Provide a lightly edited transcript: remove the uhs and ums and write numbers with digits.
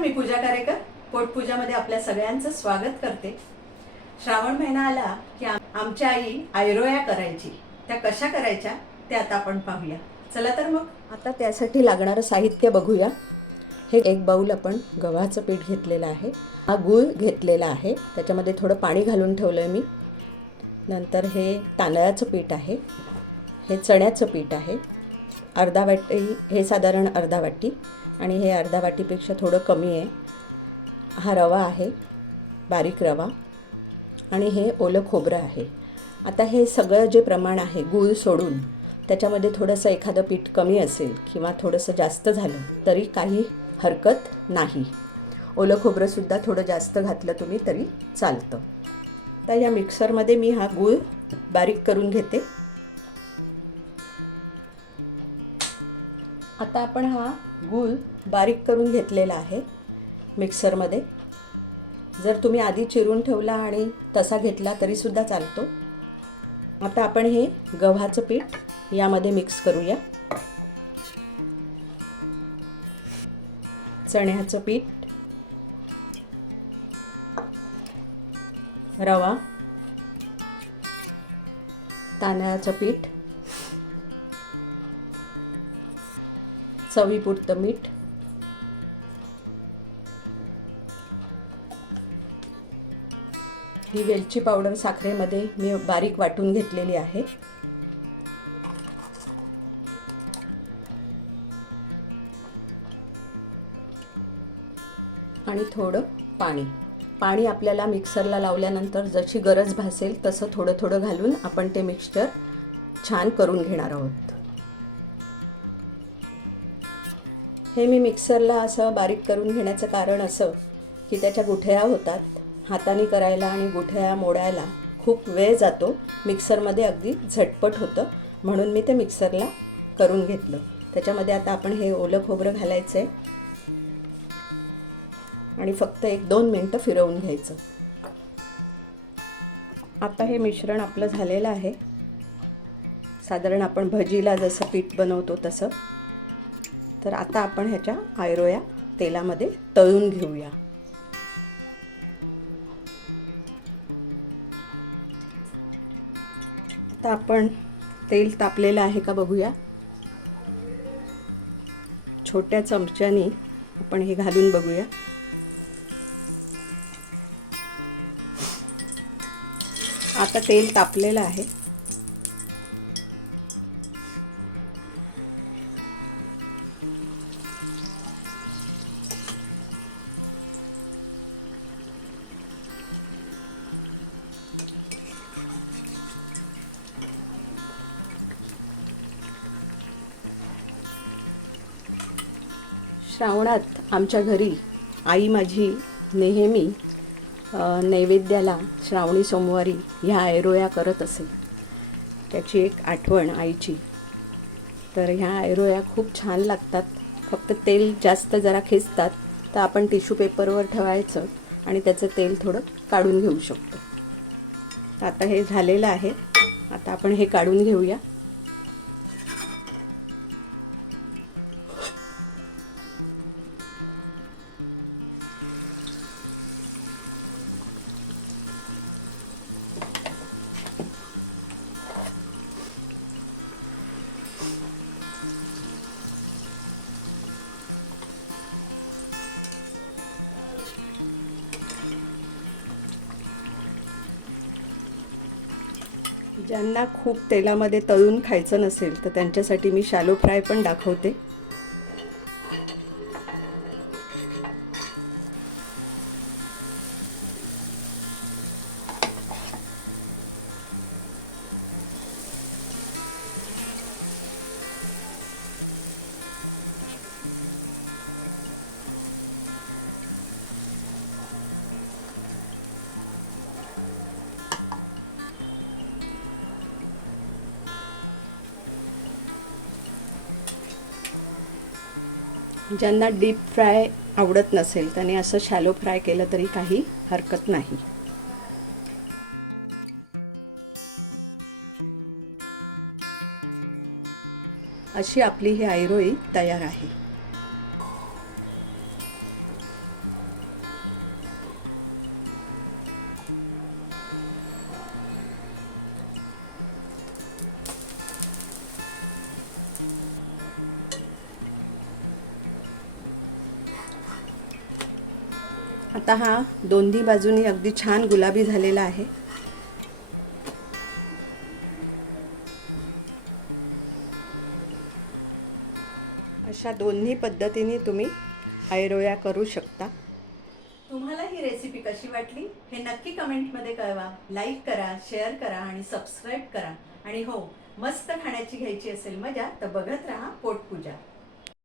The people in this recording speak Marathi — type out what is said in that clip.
मी पूजा कारेकर पोटपूजामध्ये आपल्या सगळ्यांचं स्वागत करते। श्रावण महिना आला की आमच्या आई आयरोया करायची। त्या कशा करायच्या ते आता आपण पाहूया। चला तर मग आता त्यासाठी लागणारं साहित्य बघूया। हे एक बाउल आपण गव्हाचं पीठ घेतलेलं आहे, हा गूळ घेतलेला आहे, त्याच्यामध्ये थोडं पाणी घालून ठेवलं आहे मी। नंतर हे तांदळाचं पीठ आहे, हे चण्याचं पीठ आहे, अर्धा वाटी, हे साधारण अर्धा वाटी आणि हे अर्धा वाटीपेक्षा थोडं कमी आहे। हा रवा आहे, बारीक रवा, आणि हे ओलं खोबरं आहे। आता हे सगळं जे प्रमाण आहे गूळ सोडून त्याच्यामध्ये थोडंसं एखादं पीठ कमी असेल किंवा थोडंसं जास्त झालं तरी काही हरकत नाही। ओलं खोबरंसुद्धा थोडं जास्त घातलं तुम्ही तरी चालतं। तर या मिक्सरमध्ये मी हा गूळ बारीक करून घेते। आता आपण हा गूळ बारीक करून घेतलेला आहे मिक्सरमध्ये। जर तुम्ही आधी चिरून ठेवला आणि तसा घेतला तरीसुद्धा चालतो। आता आपण हे गव्हाचं पीठ यामध्ये मिक्स करूया। चण्याचं पीठ, रवा, तांदळाचं पीठ, चवीपुरतं मीठ, ही वेलची पावडर साखरेमध्ये मी बारीक वाटून घेतलेली आहे, आणि थोडं पाणी। पाणी आपल्याला मिक्सरला लावल्यानंतर जशी गरज भासेल तसं थोडं थोडं घालून आपण ते मिक्सचर छान करून घेणार आहोत। हे मी मिक्सरला असं बारीक करून घेण्याचं कारण असं की त्याच्या गुठळ्या होतात, हाताने करायला आणि गुठळ्या मोडायला खूप वेळ जातो। मिक्सरमध्ये अगदी झटपट होतं म्हणून मी ते मिक्सरला करून घेतलं। त्याच्यामध्ये आता आपण हे ओलं खोबरं घालायचं आहे आणि फक्त 1-2 मिनटं फिरवून घ्यायचं। आता हे मिश्रण आपलं झालेलं आहे, साधारण आपण भजीला जसं पीठ बनवतो तसं। तर आता आपण ह्याच्या आयरोया तेलामध्ये तळून घेऊया। आता आपण तेल तापलेलं आहे का बघूया। छोट्या चमच्याने आपण हे घालून बघूया। आता तेल तापलेलं आहे। श्रावणात आमच्या घरी आई माझी नेहमी नैवेद्याला श्रावणी सोमवारी ह्या आयरोया करत असे। त्याची एक आठवण आईची। तर ह्या आयरोया खूप छान लागतात, फक्त तेल जास्त जरा खेचतात। तर आपण टिश्यू पेपरवर ठेवायचं आणि त्याचं तेल थोडं काढून घेऊ शकतो। आता हे झालेलं आहे, आता आपण हे काढून घेऊया। ज्यांना खूप तेलामध्ये तळून खायचं नसेल तर त्यांच्यासाठी मी शॅलो फ्राय पण दाखवते। ज्यांना डीप फ्राय आवडत नसेल त्याने असं शॅलो फ्राय केलं तरी काही हरकत नाही। अशी आपली ही आयरोई तयार आहे। आता हा दोन्ही बाजूनी अगदी छान गुलाबी झालेला आहे. अशा दोन्ही पद्धतीने तुम्ही आयरोया करू शकता. तुम्हाला ही रेसिपी कशी वाटली हे नक्की कमेंटमध्ये कळवा. लाईक करा, शेअर करा आणि सबस्क्राईब करा. आणि हो, मस्त खाण्याची घ्यायची असेल मजा तर बघत राहा पोटपूजा.